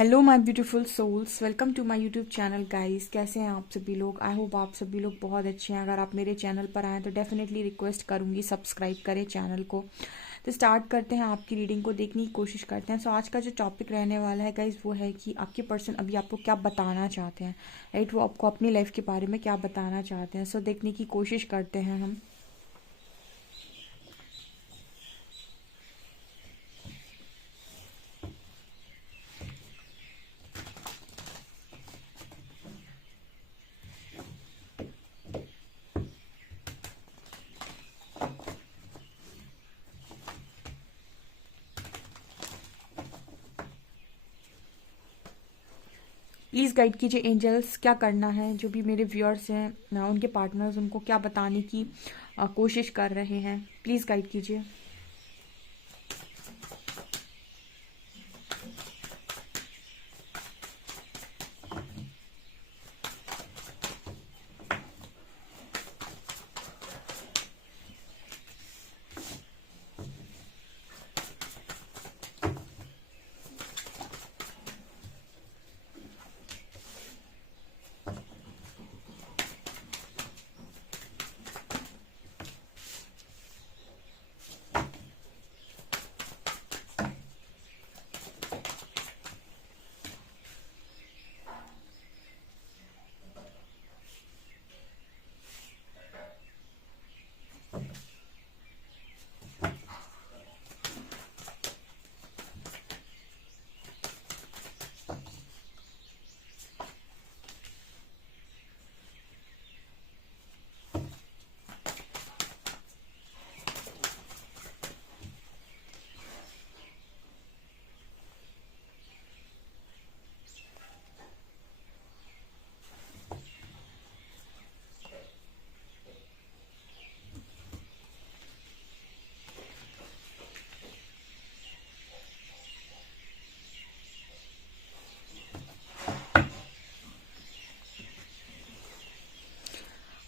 Hello my beautiful souls, welcome to my YouTube channel guys. कैसे हैं आप सभी लोग? आई होप आप सभी लोग बहुत अच्छे हैं। अगर आप मेरे चैनल पर आएँ तो डेफिनेटली रिक्वेस्ट करूंगी सब्सक्राइब करें चैनल को। तो स्टार्ट करते हैं, आपकी रीडिंग को देखने की कोशिश करते हैं। सो आज का जो टॉपिक रहने वाला है गाइस वो है कि आपके पर्सन अभी आपको क्या बताना चाहते हैं, राइट? वो आपको अपनी लाइफ के बारे में क्या बताना चाहते हैं। सो देखने की कोशिश करते हैं हम। प्लीज़ गाइड कीजिए एंजल्स, क्या करना है। जो भी मेरे व्यूअर्स हैं ना, उनके पार्टनर्स, उनको क्या बताने की कोशिश कर रहे हैं, प्लीज़ गाइड कीजिए।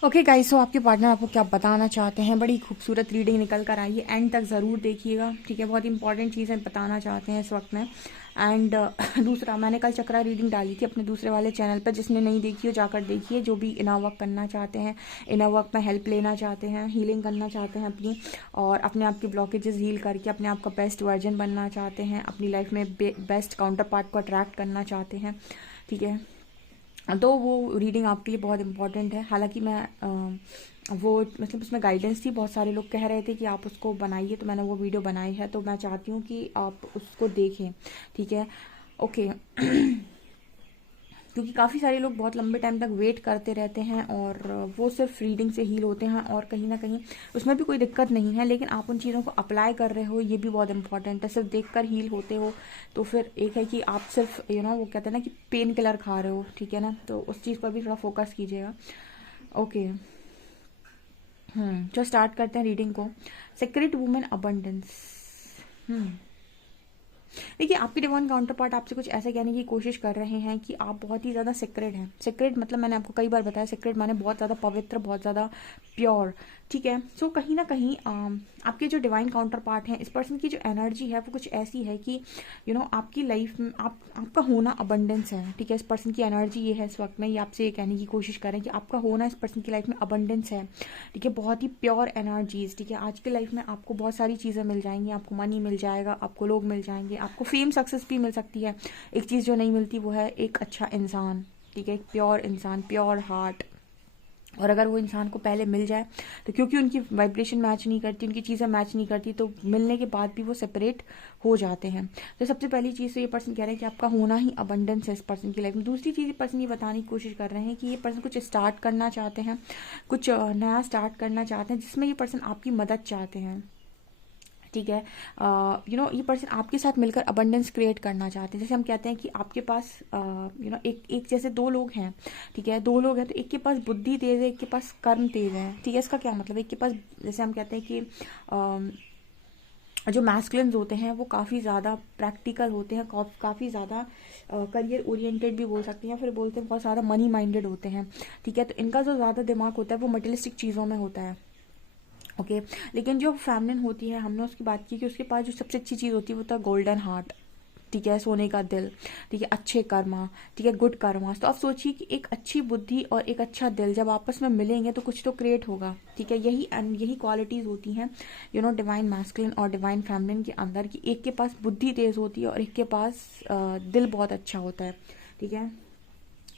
ओके गाइस, सो आपके पार्टनर आपको क्या बताना चाहते हैं। बड़ी खूबसूरत रीडिंग निकल कर आई है, एंड तक ज़रूर देखिएगा, ठीक है? बहुत इंपॉर्टेंट चीज़ें बताना चाहते हैं इस वक्त में। एंड दूसरा, मैंने कल चक्रा रीडिंग डाली थी अपने दूसरे वाले चैनल पर, जिसने नहीं देखी हो जाकर देखिए। जो भी इनर वर्क करना चाहते हैं, इनर वर्क में हेल्प लेना चाहते हैं, हीलिंग करना चाहते हैं अपनी, और अपने आप के ब्लॉकेजेस हील करके अपने आप का बेस्ट वर्जन बनना चाहते हैं, अपनी लाइफ में बेस्ट काउंटर पार्ट को अट्रैक्ट करना चाहते हैं, ठीक है? तो वो रीडिंग आपके लिए बहुत इंपॉर्टेंट है। हालांकि मैं वो मतलब उसमें गाइडेंस थी, बहुत सारे लोग कह रहे थे कि आप उसको बनाइए, तो मैंने वो वीडियो बनाई है। तो मैं चाहती हूँ कि आप उसको देखें, ठीक है? ओके। क्योंकि काफ़ी सारे लोग बहुत लंबे टाइम तक वेट करते रहते हैं और वो सिर्फ रीडिंग से हील होते हैं, और कहीं ना कहीं उसमें भी कोई दिक्कत नहीं है, लेकिन आप उन चीज़ों को अप्लाई कर रहे हो, ये भी बहुत इंपॉर्टेंट है। सिर्फ देखकर हील होते हो तो फिर एक है कि आप सिर्फ वो कहते हैं ना कि पेन किलर खा रहे हो, ठीक है ना? तो उस चीज़ पर भी थोड़ा फोकस कीजिएगा। ओके। जो स्टार्ट करते हैं रीडिंग को। Secret women abundance. देखिए, आपके डिवाइन काउंटर पार्ट आपसे कुछ ऐसा कहने की कोशिश कर रहे हैं कि आप बहुत ही ज़्यादा सीक्रेट हैं। सीक्रेट मतलब मैंने आपको कई बार बताया, सीक्रेट माने बहुत ज़्यादा पवित्र, बहुत ज़्यादा प्योर, ठीक है? सो कहीं ना कहीं आपके जो डिवाइन काउंटर पार्ट हैं, इस पर्सन की जो एनर्जी है वो कुछ ऐसी है कि आपकी लाइफ में आपका होना अबंडेंस है, ठीक है? इस पर्सन की एनर्जी ये है इस वक्त में, ये आपसे ये कहने की कोशिश करें कि आपका होना इस पर्सन की लाइफ में अबंडेंस है, ठीक है? बहुत ही प्योर एनर्जीज, ठीक है? आज के लाइफ में आपको बहुत सारी चीज़ें मिल जाएंगी, आपको मनी मिल जाएगा, आपको लोग मिल जाएंगे, आपको फेम सक्सेस भी मिल सकती है। एक चीज़ जो नहीं मिलती वो है एक अच्छा इंसान, ठीक है? एक प्योर इंसान, प्योर हार्ट। और अगर वो इंसान को पहले मिल जाए तो क्योंकि उनकी वाइब्रेशन मैच नहीं करती, उनकी चीज़ें मैच नहीं करती, तो मिलने के बाद भी वो सेपरेट हो जाते हैं। तो सबसे पहली चीज़ तो ये पर्सन कह रहे हैं कि आपका होना ही अबंडेंस है इस पर्सन की लाइफ में। दूसरी चीज़ ये पर्सन ये बताने की कोशिश कर रहे हैं कि ये पर्सन कुछ स्टार्ट करना चाहते हैं, कुछ नया स्टार्ट करना चाहते हैं, जिसमें ये पर्सन आपकी मदद चाहते हैं, ठीक है? ये पर्सन आपके साथ मिलकर अबंडेंस क्रिएट करना चाहते हैं। जैसे हम कहते हैं कि आपके पास एक एक जैसे दो लोग हैं, ठीक है? दो लोग हैं तो एक के पास बुद्धि तेज है, एक के पास कर्म तेज है, ठीक है? इसका क्या मतलब? एक के पास, जैसे हम कहते हैं कि जो मैस्कुलिन्स होते हैं वो काफ़ी ज़्यादा प्रैक्टिकल होते हैं, काफ़ी ज़्यादा करियर ओरिएंटेड भी बोल सकते हैं, फिर बोलते हैं बहुत ज़्यादा मनी माइंडेड होते हैं, ठीक है? तो इनका जो ज़्यादा दिमाग होता है वो मटेरियलिस्टिक चीज़ों में होता है, ओके? लेकिन जो फेमिनिन होती है, हमने उसकी बात की कि उसके पास जो सबसे अच्छी चीज़ होती है वो होता है गोल्डन हार्ट, ठीक है, सोने का दिल, ठीक है, अच्छे कर्मा, ठीक है, गुड कर्मा। तो आप सोचिए कि एक अच्छी बुद्धि और एक अच्छा दिल जब आपस में मिलेंगे तो कुछ तो क्रिएट होगा, ठीक है। यही क्वालिटीज होती हैं डिवाइन मैस्कुलिन और डिवाइन फेमिनिन के अंदर, कि एक के पास बुद्धि तेज होती है और एक के पास दिल बहुत अच्छा होता है, ठीक है।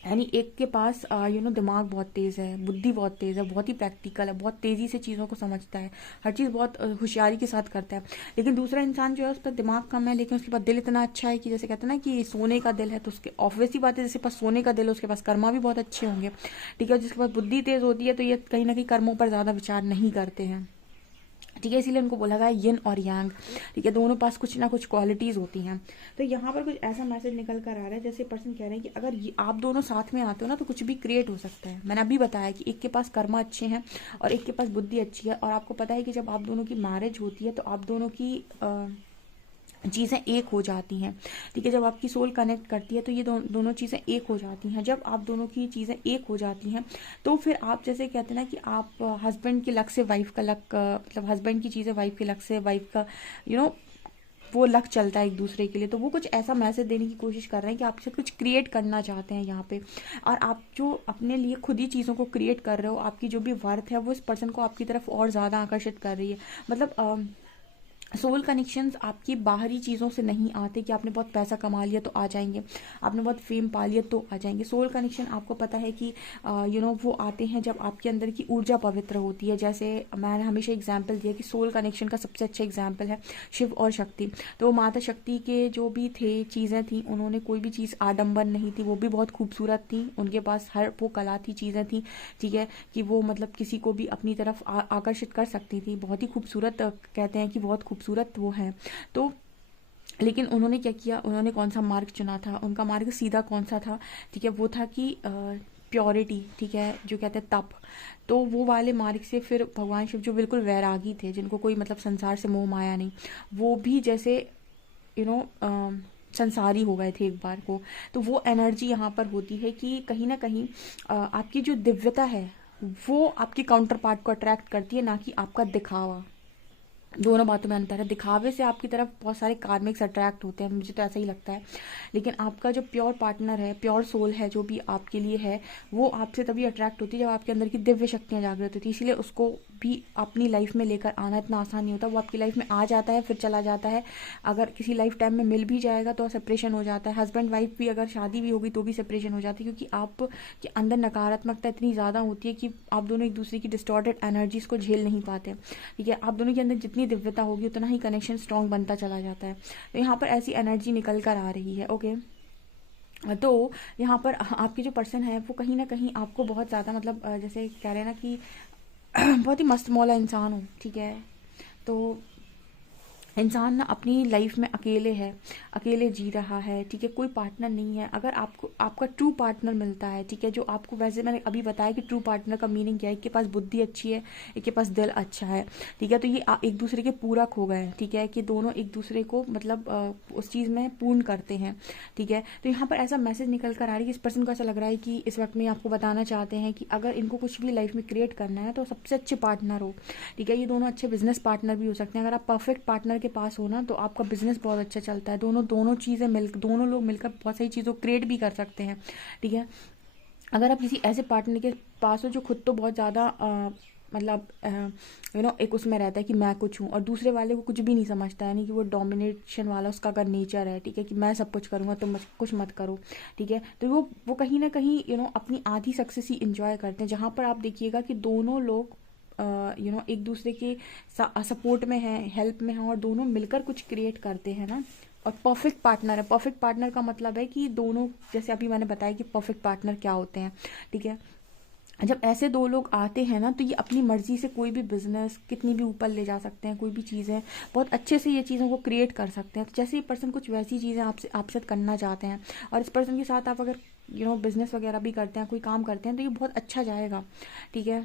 यानी एक के पास दिमाग बहुत तेज़ है, बुद्धि बहुत तेज़ है, बहुत ही प्रैक्टिकल है, बहुत तेज़ी से चीज़ों को समझता है, हर चीज़ बहुत होशियारी के साथ करता है। लेकिन दूसरा इंसान जो है उस पर दिमाग कम है लेकिन उसके पास दिल इतना अच्छा है कि जैसे कहते हैं ना कि सोने का दिल है, तो उसके ऑब्वियस ही बात है, जिसके पास सोने का दिल है उसके पास कर्मा भी बहुत अच्छे होंगे, ठीक है। जिसके पास बुद्धि तेज़ होती है तो ये कहीं ना कहीं कर्मों पर ज़्यादा विचार नहीं करते हैं, ठीक है। इसीलिए उनको बोला गया यिन और यांग, ठीक है, दोनों पास कुछ ना कुछ क्वालिटीज होती हैं। तो यहाँ पर कुछ ऐसा मैसेज निकल कर आ रहा है, जैसे पर्सन कह रहे हैं कि अगर आप दोनों साथ में आते हो ना तो कुछ भी क्रिएट हो सकता है। मैंने अभी बताया कि एक के पास कर्मा अच्छे हैं और एक के पास बुद्धि अच्छी है, और आपको पता है कि जब आप दोनों की मैरिज होती है तो आप दोनों की चीज़ें एक हो जाती हैं, ठीक है। जब आपकी सोल कनेक्ट करती है तो ये दोनों चीज़ें एक हो जाती हैं। जब आप दोनों की चीज़ें एक हो जाती हैं तो फिर आप जैसे कहते हैं ना कि आप हस्बैंड के लक से वाइफ का लक, मतलब हस्बैंड की चीज़ें वाइफ के लक से वाइफ का वो लक चलता है एक दूसरे के लिए। तो वो कुछ ऐसा मैसेज देने की कोशिश कर रहे हैं कि आपसे कुछ क्रिएट करना चाहते हैं यहाँ पे, और आप जो अपने लिए खुद ही चीज़ों को क्रिएट कर रहे हो, आपकी जो भी वर्थ है वो इस पर्सन को आपकी तरफ और ज़्यादा आकर्षित कर रही है। मतलब सोल कनेक्शंस आपकी बाहरी चीज़ों से नहीं आते कि आपने बहुत पैसा कमा लिया तो आ जाएंगे, आपने बहुत फेम पा लिया तो आ जाएंगे। सोल कनेक्शन आपको पता है कि वो आते हैं जब आपके अंदर की ऊर्जा पवित्र होती है। जैसे मैंने हमेशा एग्जांपल दिया कि सोल कनेक्शन का सबसे अच्छा एग्जांपल है शिव और शक्ति। तो माता शक्ति के जो भी थे चीज़ें थी, उन्होंने कोई भी चीज़ आडम्बर नहीं थी, वो भी बहुत खूबसूरत थी, उनके पास हर वो कला थी, चीज़ें थी, ठीक है, कि वो मतलब किसी को भी अपनी तरफ आकर्षित कर सकती थी। बहुत ही खूबसूरत, कहते हैं कि बहुत खूबसूरत वो है। तो लेकिन उन्होंने क्या किया, उन्होंने कौन सा मार्ग चुना था, उनका मार्ग सीधा कौन सा था, ठीक है, वो था कि प्योरिटी, ठीक है, जो कहते हैं तप। तो वो वाले मार्ग से फिर भगवान शिव जो बिल्कुल वैरागी थे, जिनको कोई मतलब संसार से मोह माया नहीं, वो भी जैसे यू नो संसारी हो गए थे एक बार को। तो वो एनर्जी यहाँ पर होती है कि कहीं ना कहीं आपकी जो दिव्यता है वो आपकी काउंटर पार्ट को अट्रैक्ट करती है, ना कि आपका दिखावा। दोनों बातों में अंतर है। दिखावे से आपकी तरफ बहुत सारे कार्मिक्स अट्रैक्ट होते हैं, मुझे तो ऐसा ही लगता है। लेकिन आपका जो प्योर पार्टनर है, प्योर सोल है, जो भी आपके लिए है, वो आपसे तभी अट्रैक्ट होती है जब आपके अंदर की दिव्य शक्तियाँ जागृत होती है। इसीलिए उसको भी अपनी लाइफ में लेकर आना इतना आसान नहीं होता। वो आपकी लाइफ में आ जाता है फिर चला जाता है। अगर किसी लाइफ टाइम में मिल भी जाएगा तो सेपरेशन हो जाता है। हस्बैंड वाइफ भी अगर शादी भी होगी तो भी सेपरेशन हो जाती है, क्योंकि आपके अंदर नकारात्मकता इतनी ज़्यादा होती है कि आप दोनों एक दूसरे की डिस्टॉर्टेड एनर्जीज को झेल नहीं पाते, ठीक है। आप दोनों के अंदर जितनी दिव्यता होगी उतना ही कनेक्शन स्ट्रॉन्ग बनता चला जाता है। तो यहाँ पर ऐसी एनर्जी निकल कर आ रही है, ओके। तो यहाँ पर आपके जो पर्सन है वो कहीं ना कहीं आपको बहुत ज़्यादा मतलब जैसे कह रहे हैं ना कि बहुत ही मस्त मौला इंसान हो, ठीक है। तो इंसान ना अपनी लाइफ में अकेले है, अकेले जी रहा है, ठीक है, कोई पार्टनर नहीं है। अगर आपको आपका ट्रू पार्टनर मिलता है, ठीक है, जो आपको, वैसे मैंने अभी बताया कि ट्रू पार्टनर का मीनिंग क्या है, एक के पास बुद्धि अच्छी है, एक के पास दिल अच्छा है, ठीक है। तो ये एक दूसरे के पूरक हो गए, ठीक है, कि दोनों एक दूसरे को मतलब उस चीज़ में पूर्ण करते हैं, ठीक है। तो यहाँ पर ऐसा मैसेज निकल कर आ रही है कि इस पर्सन को ऐसा लग रहा है कि इस वक्त में आपको बताना चाहते हैं कि अगर इनको कुछ भी लाइफ में क्रिएट करना है तो सबसे अच्छे पार्टनर हो, ठीक है। ये दोनों अच्छे बिजनेस पार्टनर भी हो सकते हैं। अगर आप परफेक्ट पार्टनर के पास हो ना तो आपका बिजनेस बहुत अच्छा चलता है। दोनों चीज़ें दोनों लोग मिलकर बहुत सारी चीज़ों को क्रिएट भी कर सकते हैं, ठीक है। अगर आप किसी ऐसे पार्टनर के पास हो जो खुद तो बहुत ज़्यादा मतलब एक उसमें रहता है कि मैं कुछ हूँ और दूसरे वाले को कुछ भी नहीं समझता, यानी कि वो डोमिनेशन वाला उसका अगर नेचर है, ठीक है, कि मैं सब कुछ करूँगा तुम कुछ मत करो, ठीक है। तो वो कहीं ना कहीं अपनी आधी सक्सेस ही इंजॉय करते हैं। जहाँ पर आप देखिएगा कि दोनों लोग एक दूसरे के सपोर्ट में है, हेल्प में है, और दोनों मिलकर कुछ क्रिएट करते हैं ना। और परफेक्ट पार्टनर है, परफेक्ट पार्टनर का मतलब है कि दोनों, जैसे अभी मैंने बताया कि परफेक्ट पार्टनर क्या होते हैं, ठीक है। जब ऐसे दो लोग आते हैं ना तो ये अपनी मर्जी से कोई भी बिजनेस कितनी भी ऊपर ले जा सकते हैं, कोई भी चीज़ें बहुत अच्छे से ये चीज़ों को क्रिएट कर सकते हैं। तो जैसे ये पर्सन कुछ वैसी चीज़ें आपसे करना चाहते हैं और इस पर्सन के साथ आप अगर बिजनेस वगैरह भी करते हैं, कोई काम करते हैं, तो ये बहुत अच्छा जाएगा, ठीक है।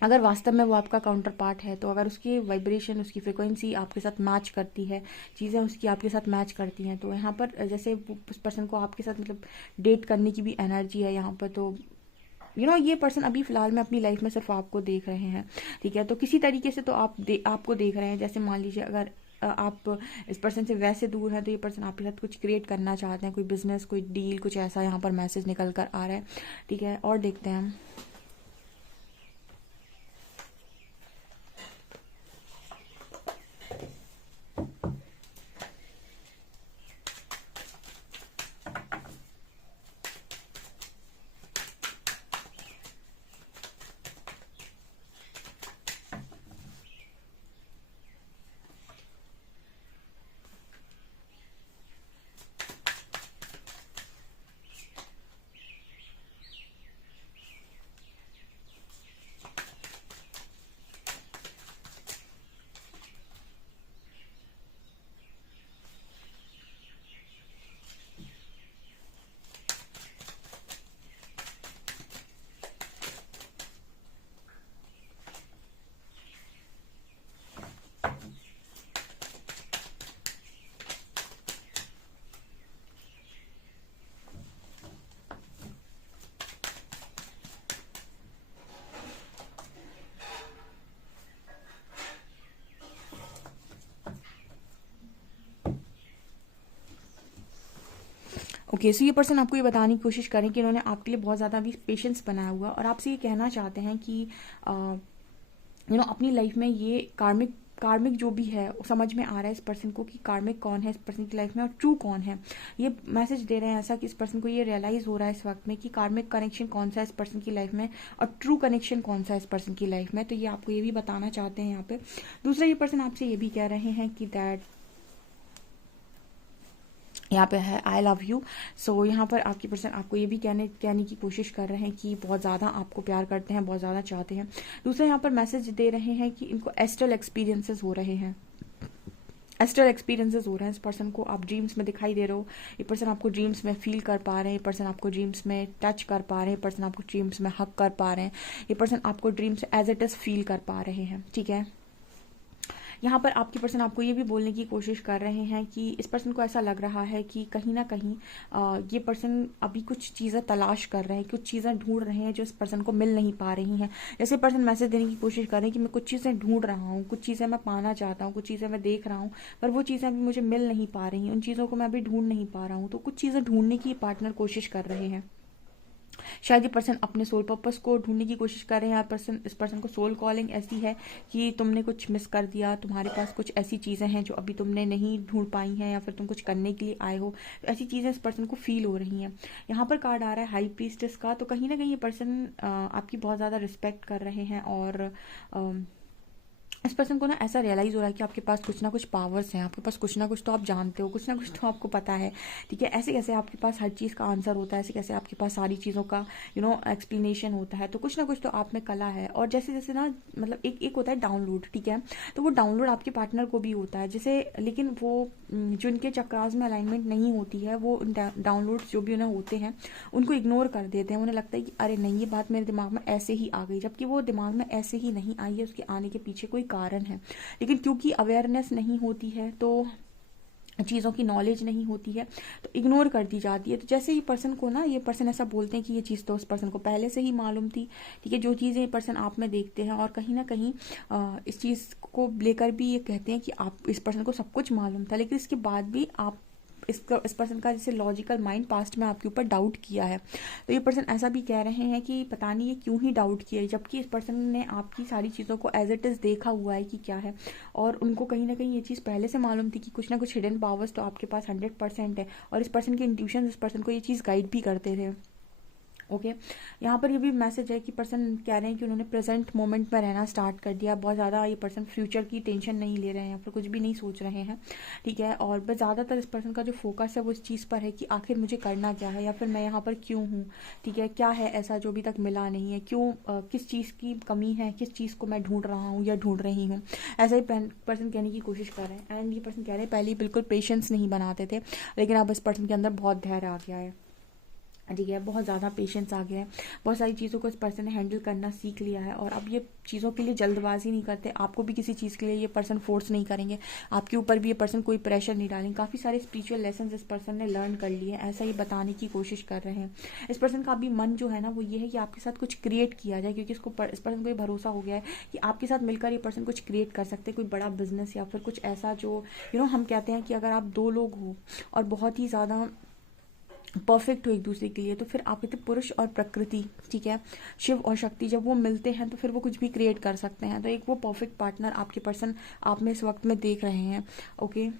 अगर वास्तव में वो आपका काउंटर पार्ट है तो अगर उसकी वाइब्रेशन, उसकी फ्रिक्वेंसी आपके साथ मैच करती है, चीज़ें उसकी आपके साथ मैच करती हैं, तो यहाँ पर जैसे उस पर्सन को आपके साथ मतलब डेट करने की भी एनर्जी है यहाँ पर। तो ये पर्सन अभी फिलहाल में अपनी लाइफ में सिर्फ आपको देख रहे हैं, ठीक है। तो किसी तरीके से तो आपको देख रहे हैं। जैसे मान लीजिए अगर आप इस पर्सन से वैसे दूर हैं तो ये पर्सन आपके साथ कुछ क्रिएट करना चाहते हैं, कोई बिजनेस, कोई डील, कुछ ऐसा यहाँ पर मैसेज निकल कर आ रहा है। ठीक है, और देखते हैं हम। ओके, सो ये पर्सन आपको ये बताने की कोशिश करें कि इन्होंने आपके लिए बहुत ज़्यादा अभी पेशेंस बनाया हुआ और आपसे ये कहना चाहते हैं कि अपनी लाइफ में ये कार्मिक जो भी है समझ में आ रहा है इस पर्सन को कि कार्मिक कौन है इस पर्सन की लाइफ में और ट्रू कौन है। ये मैसेज दे रहे हैं ऐसा कि इस पर्सन को ये रियलाइज़ हो रहा है इस वक्त में कि कार्मिक कनेक्शन कौन सा है इस पर्सन की लाइफ में और ट्रू कनेक्शन कौन सा है इस पर्सन की लाइफ में। तो ये आपको ये भी बताना चाहते हैं यहाँ पे। दूसरा, ये पर्सन आपसे ये भी कह रहे हैं कि दैट यहाँ पे है आई लव यू। सो यहाँ पर आपकी पर्सन आपको ये भी कहने की कोशिश कर रहे हैं कि बहुत ज़्यादा आपको प्यार करते हैं, बहुत ज़्यादा चाहते हैं। दूसरा, यहाँ पर मैसेज दे रहे हैं कि इनको एस्ट्रल एक्सपीरियंसेस हो रहे हैं, एस्ट्रल एक्सपीरियंसेस हो रहे हैं। इस पर्सन को आप ड्रीम्स में दिखाई दे रहे हो, ये पर्सन आपको ड्रीम्स में फील कर पा रहे हैं, ये पर्सन आपको ड्रीम्स में टच कर पा रहे हैं, ये पर्सन आपको ड्रीम्स में हक कर पा रहे हैं, ये पर्सन आपको dreams as it is feel कर पा रहे हैं। ठीक है, यहाँ पर आपकी पर्सन आपको ये भी बोलने की कोशिश कर रहे हैं कि इस पर्सन को ऐसा लग रहा है कि कहीं ना कहीं ये पर्सन अभी कुछ चीज़ें तलाश कर रहे हैं, कुछ चीज़ें ढूंढ रहे हैं जो इस पर्सन को मिल नहीं पा रही हैं। जैसे पर्सन मैसेज देने की कोशिश कर रहे हैं कि मैं कुछ चीज़ें ढूंढ रहा हूँ, कुछ चीज़ें मैं पाना चाहता हूँ, कुछ चीज़ें मैं देख रहा हूँ, पर वो चीज़ें अभी मुझे मिल नहीं पा रही, उन चीज़ों को मैं अभी ढूंढ नहीं पा रहा हूँ। तो कुछ चीज़ें ढूंढने की पार्टनर कोशिश कर रहे हैं। शायद ये पर्सन अपने सोल पर्पस को ढूंढने की कोशिश कर रहे हैं। इस पर्सन को सोल कॉलिंग ऐसी है कि तुमने कुछ मिस कर दिया, तुम्हारे पास कुछ ऐसी चीज़ें हैं जो अभी तुमने नहीं ढूंढ पाई हैं या फिर तुम कुछ करने के लिए आए हो, तो ऐसी चीज़ें इस पर्सन को फील हो रही हैं। यहाँ पर कार्ड आ रहा है हाई प्रीस्टेस का। तो कहीं ना कहीं ये पर्सन आपकी बहुत ज़्यादा रिस्पेक्ट कर रहे हैं और इस पर्सन को ना ऐसा रियलाइज़ हो रहा है कि आपके पास कुछ ना कुछ पावर्स हैं, आपके पास कुछ ना कुछ तो आप जानते हो, कुछ ना कुछ तो आपको पता है। ठीक है, ऐसे कैसे आपके पास हर चीज़ का आंसर होता है, ऐसे कैसे आपके पास सारी चीज़ों का एक्सप्लेनेशन होता है। तो कुछ ना कुछ तो आप में कला है। और जैसे जैसे ना मतलब एक होता है डाउनलोड, ठीक है, तो वो डाउनलोड आपके पार्टनर को भी होता है जैसे, लेकिन वो जिनके चक्रास में अलाइनमेंट नहीं होती है वो डाउनलोड जो भी उन्हें होते हैं उनको इग्नोर कर देते हैं। उन्हें लगता है कि अरे नहीं, ये बात मेरे दिमाग में ऐसे ही आ गई, जबकि वो दिमाग में ऐसे ही नहीं आई है, उसके आने के पीछे कोई कारण है। लेकिन क्योंकि अवेयरनेस नहीं होती है, तो चीज़ों की नॉलेज नहीं होती है, तो इग्नोर कर दी जाती है। तो जैसे ये पर्सन को ना, ये पर्सन ऐसा बोलते हैं कि ये चीज़ तो उस पर्सन को पहले से ही मालूम थी। ठीक है, जो चीज़ें ये पर्सन आप में देखते हैं और कहीं ना कहीं इस चीज़ को लेकर भी ये कहते हैं कि आप इस पर्सन को सब कुछ मालूम था, लेकिन इसके बाद भी आप इस पर्सन का जैसे लॉजिकल माइंड पास्ट में आपके ऊपर डाउट किया है। तो ये पर्सन ऐसा भी कह रहे हैं कि पता नहीं ये क्यों ही डाउट किया है, जबकि इस पर्सन ने आपकी सारी चीज़ों को एज इट इज़ देखा हुआ है कि क्या है, और उनको कहीं ना कहीं ये चीज़ पहले से मालूम थी कि कुछ ना कुछ हिडन पावर्स तो आपके पास 100% है। और इस पर्सन के इंट्यूशन इस पर्सन को ये चीज़ गाइड भी करते थे। ओके, यहाँ पर ये भी मैसेज है कि पर्सन कह रहे हैं कि उन्होंने प्रेजेंट मोमेंट में रहना स्टार्ट कर दिया। बहुत ज़्यादा ये पर्सन फ्यूचर की टेंशन नहीं ले रहे हैं या फिर कुछ भी नहीं सोच रहे हैं। ठीक है, और बस ज़्यादातर इस पर्सन का जो फोकस है वो इस चीज़ पर है कि आखिर मुझे करना क्या है या फिर मैं यहाँ पर क्यों हूँ। ठीक है, क्या है ऐसा जो अभी तक मिला नहीं है, क्यों किस चीज़ की कमी है, किस चीज़ को मैं ढूंढ रहा हूँ या ढूंढ रही हूँ, ऐसा ही पर्सन कहने की कोशिश कर रहे हैं। एंड ये पर्सन कह रहे हैं पहले बिल्कुल पेशेंस नहीं बनाते थे, लेकिन अब इस पर्सन के अंदर बहुत धैर्य आ गया है। ठीक है, बहुत ज़्यादा पेशेंस आ गया है, बहुत सारी चीज़ों को इस पर्सन ने हैंडल करना सीख लिया है और अब ये चीज़ों के लिए जल्दबाजी नहीं करते, आपको भी किसी चीज़ के लिए ये पर्सन फोर्स नहीं करेंगे, आपके ऊपर भी ये पर्सन कोई प्रेशर नहीं डालेंगे। काफ़ी सारे स्पिरिचुअल लेसन इस पर्सन ने लर्न कर लिए हैं, ऐसा ही बताने की कोशिश कर रहे हैं। इस पर्सन का अभी मन जो है ना वो ये है कि आपके साथ कुछ क्रिएट किया जाए, क्योंकि इस पर्सन को ये भरोसा हो गया है कि आपके साथ मिलकर ये पर्सन कुछ क्रिएट कर सकते हैं, कोई बड़ा बिजनेस या फिर कुछ ऐसा जो हम कहते हैं कि अगर आप दो लोग हो और बहुत ही ज़्यादा परफेक्ट हो एक दूसरे के लिए, तो फिर आप कहते पुरुष और प्रकृति, ठीक है, शिव और शक्ति जब वो मिलते हैं तो फिर वो कुछ भी क्रिएट कर सकते हैं। तो एक वो परफेक्ट पार्टनर आपके पर्सन आप में इस वक्त में देख रहे हैं। ओके,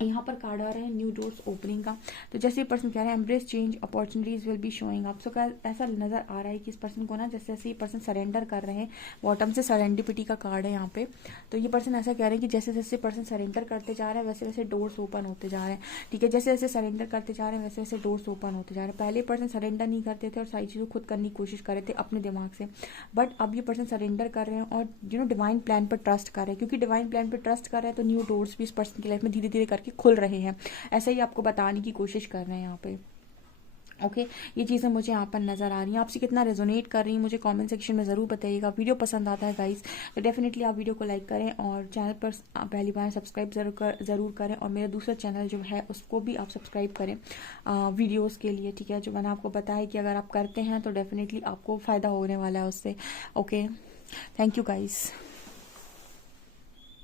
यहाँ पर कार्ड आ रहा है न्यू डोर्स ओपनिंग का। तो जैसे ये पर्सन कह रहे हैं embrace change opportunities will be showing आप। सो ऐसा नजर आ रहा है कि इस पर्सन को ना जैसे जैसे ये पर्सन सरेंडर कर रहे हैं, बॉटम से सरेंडिपिटी का कार्ड है यहाँ पे। तो ये पर्सन ऐसा कह रहे हैं कि जैसे जैसे पर्सन सरेंडर करते जा रहे हैं वैसे वैसे डोर्स ओपन होते जा रहे हैं, ठीक है, जैसे जैसे सरेंडर करते जा रहे हैं वैसे वैसे डोर्स ओपन होते जा रहे हैं। पहले पर्सन सरेंडर नहीं करते थे और सारी चीज़ों खुद करने की कोशिश कर रहे थे अपने दिमाग से, बट अब ये पर्सन सरेंडर कर रहे हैं और डिवाइन प्लान पर ट्रस्ट कर रहे हैं। क्योंकि डिवाइन प्लान पर ट्रस्ट कर रहे हैं तो न्यू डोर्स भी इस पर्सन की लाइफ में धीरे धीरे करके खुल रहे हैं, ऐसा ही आपको बताने की कोशिश कर रहे हैं यहाँ पे। ओके, ये चीज़ें मुझे यहाँ पर नज़र आ रही हैं, आपसे कितना रेजोनेट कर रही हैं मुझे कमेंट सेक्शन में ज़रूर बताइएगा। वीडियो पसंद आता है गाइस तो डेफिनेटली आप वीडियो को लाइक करें और चैनल पर पहली बार सब्सक्राइब ज़रूर करें और मेरा दूसरा चैनल जो है उसको भी आप सब्सक्राइब करें वीडियोज़ के लिए, ठीक है। जो मैंने आपको बताया कि अगर आप करते हैं तो डेफिनेटली आपको फ़ायदा होने वाला है उससे। Okay, thank you guys.